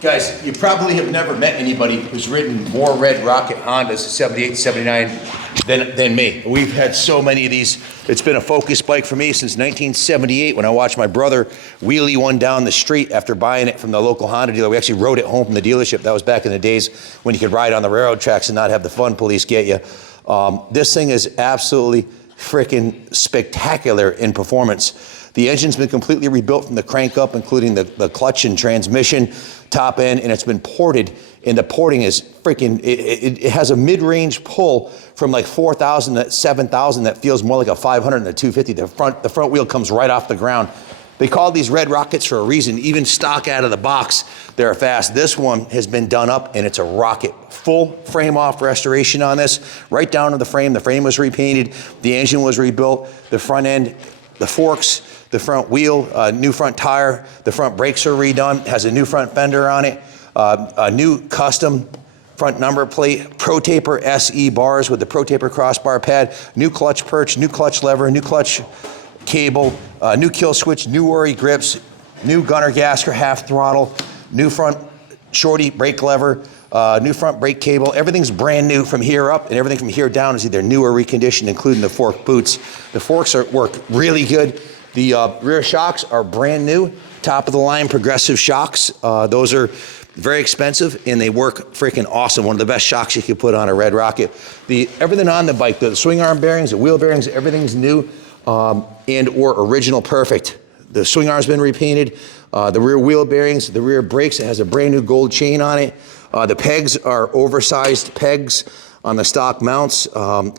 Guys, you probably have never met anybody who's ridden more Red Rocket Hondas 78, 79 than me. We've had so many of these. It's been a focus bike for me since 1978 when I watched my brother wheelie one down the street after buying it from the local Honda dealer. We actually rode it home from the dealership. That was back in the days when you could ride on the railroad tracks and not have the fun police get you. This thing is absolutely freaking spectacular in performance. The engine's been completely rebuilt from the crank up, including the clutch and transmission, top end, and it's been ported. And the porting is freaking, it has a mid-range pull from like 4,000 to 7,000 that feels more like a 500 and a 250. The front wheel comes right off the ground. They call these Red Rockets for a reason. Even stock out of the box, they're fast. This one has been done up and it's a rocket. Full frame off restoration on this, right down to the frame. The frame was repainted, the engine was rebuilt, the front end, the forks, the front wheel, new front tire, the front brakes are redone, has a new front fender on it, a new custom front number plate, Pro Taper SE bars with the Pro Taper crossbar pad, new clutch perch, new clutch lever, new clutch cable, new kill switch, new Ori grips, new gunner gasker half throttle, new front shorty brake lever, new front brake cable. Everything's brand new from here up, and everything from here down is either new or reconditioned, including the fork boots. The forks work really good. The rear shocks are brand new, top of the line progressive shocks. Those are very expensive and they work freaking awesome. One of the best shocks you could put on a Red Rocket. Everything on the bike, the swing arm bearings, the wheel bearings, everything's new and or original perfect. The swing arm's been repainted. The rear wheel bearings, the rear brakes, it has a brand new gold chain on it. The pegs are oversized pegs on the stock mounts.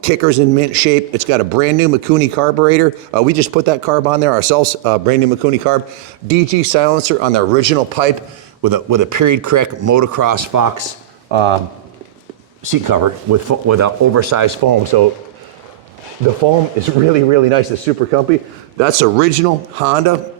Kicker's in mint shape. It's got a brand new Mikuni carburetor. We just put that carb on there ourselves, brand new Mikuni carb. DG silencer on the original pipe with a period correct motocross Fox seat cover with an oversized foam. So the foam is really, really nice. It's super comfy. That's original Honda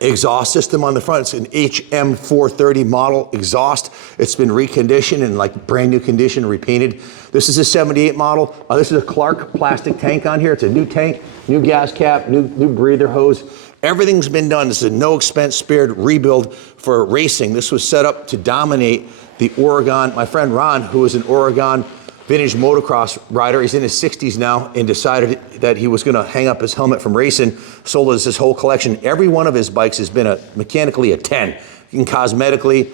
exhaust system on the front. It's an HM430 model exhaust. It's been reconditioned in like brand new condition, repainted. This is a 78 model. This is a Clark plastic tank on here. It's a new tank, new gas cap, new breather hose. Everything's been done. This is a no expense spared rebuild for racing. This was set up to dominate the Oregon. My friend Ron, who is an Oregon vintage motocross rider, he's in his 60s now, and decided that he was going to hang up his helmet from racing, sold us his whole collection. Every one of his bikes has been mechanically a 10, and cosmetically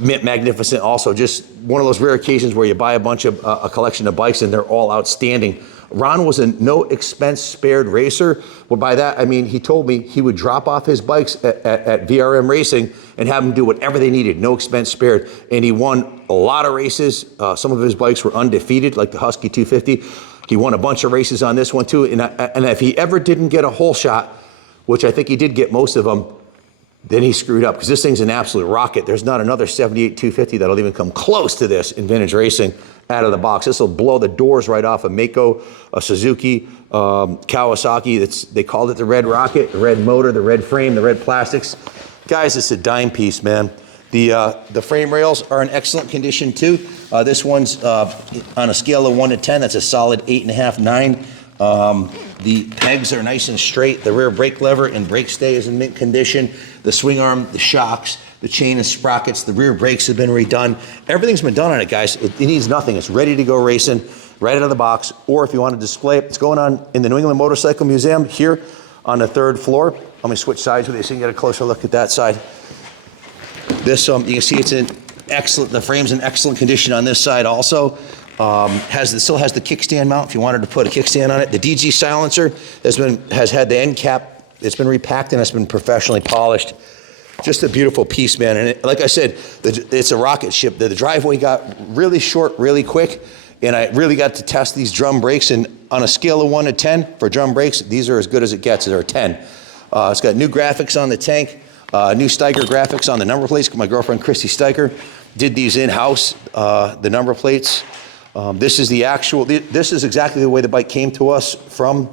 magnificent also. Just one of those rare occasions where you buy a collection of bikes and they're all outstanding. Ron was a no expense spared racer. Well, by that, I mean, he told me he would drop off his bikes at VRM Racing and have them do whatever they needed, no expense spared. And he won a lot of races. Some of his bikes were undefeated, like the Husky 250. He won a bunch of races on this one too. And if he ever didn't get a hole shot, which I think he did get most of them, then he screwed up, because this thing's an absolute rocket. There's not another 78 250 that'll even come close to this in vintage racing out of the box. This will blow the doors right off a Mako, a Suzuki, Kawasaki. They called it the Red Rocket, the red motor, the red frame, the red plastics. Guys, it's a dime piece, man. The frame rails are in excellent condition too. This one's on a scale of 1 to 10, that's a solid 8.5, 9. The pegs are nice and straight. The rear brake lever and brake stay is in mint condition. The swing arm, the shocks, the chain and sprockets, the rear brakes have been redone. Everything's been done on it, guys. It needs nothing. It's ready to go racing right out of the box. Or if you want to display it, it's going on in the New England Motorcycle Museum here on the 3rd floor. Let me switch sides with you so you can get a closer look at that side. This, you can see it's in excellent, the frame's in excellent condition on this side also. Still has the kickstand mount if you wanted to put a kickstand on it. The DG silencer has had the end cap. It's been repacked and it's been professionally polished. Just a beautiful piece, man. And like I said, it's a rocket ship. The driveway got really short, really quick, and I really got to test these drum brakes. And on a scale of 1 to 10 for drum brakes, these are as good as it gets. They're a 10. It's got new graphics on the tank, new Steiger graphics on the number plates. My girlfriend Christy Steiger did these in-house, the number plates. This is exactly the way the bike came to us from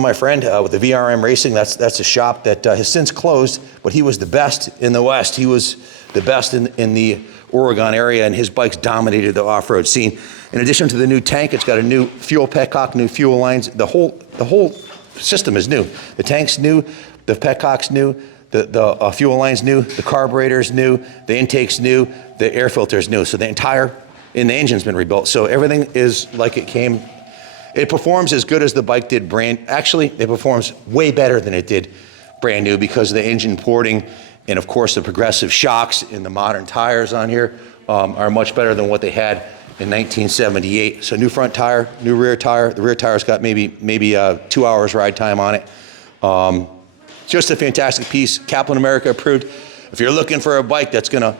my friend with the VRM Racing. That's a shop that has since closed, but he was the best in the West. He was the best in the Oregon area, and his bikes dominated the off-road scene. In addition to the new tank, it's got a new fuel petcock, new fuel lines. The whole system is new. The tank's new, the petcock's new, the fuel line's new, the carburetor's new, the intake's new, the air filter's new. So the engine's been rebuilt. So everything is like it came. It performs as good as the bike did actually, it performs way better than it did brand new because of the engine porting, and of course the progressive shocks and the modern tires on here are much better than what they had in 1978. So new front tire, new rear tire. The rear tire's got maybe 2 hours ride time on it. Just a fantastic piece. Kaplan America approved. If you're looking for a bike that's gonna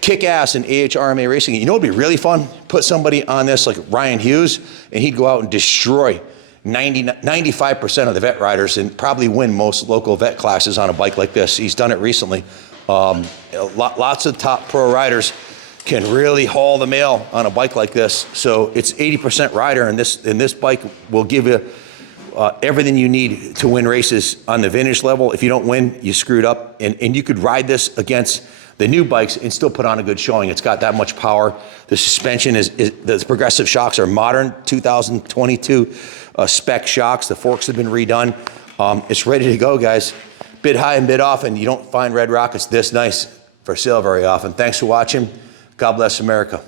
kick ass in AHRMA racing, you know what'd be really fun? Put somebody on this like Ryan Hughes, and he'd go out and destroy 95% of the vet riders and probably win most local vet classes on a bike like this. He's done it recently. Lots of top pro riders can really haul the mail on a bike like this. So it's 80% rider, and this bike will give you everything you need to win races on the vintage level. If you don't win, you screwed up. And you could ride this against the new bikes and still put on a good showing. It's got that much power. The suspension the progressive shocks are modern 2022 spec shocks. The forks have been redone. It's ready to go, guys. Bid high and bid often. You don't find Red Rockets this nice for sale very often. Thanks for watching. God bless America.